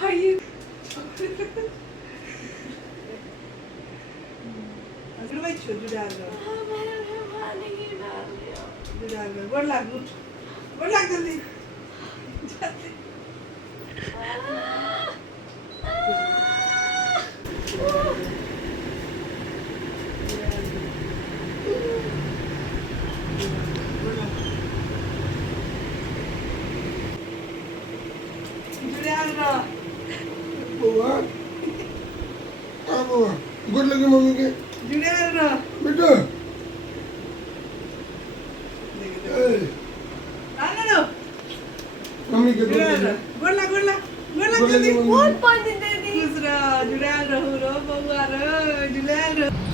Hayır. Aslında hiç güzel. Güzel. Gorlak tut. Gorlak जल्दी. बुआ हाँ बुआ गुड लगी मम्मी के बेटा मम्मी के बेटा Gorlak गुड लगी जल्दी. मम्मी खुश रह, जुड़ाल रहो रो बउआ रो, जुड़ाल रहो.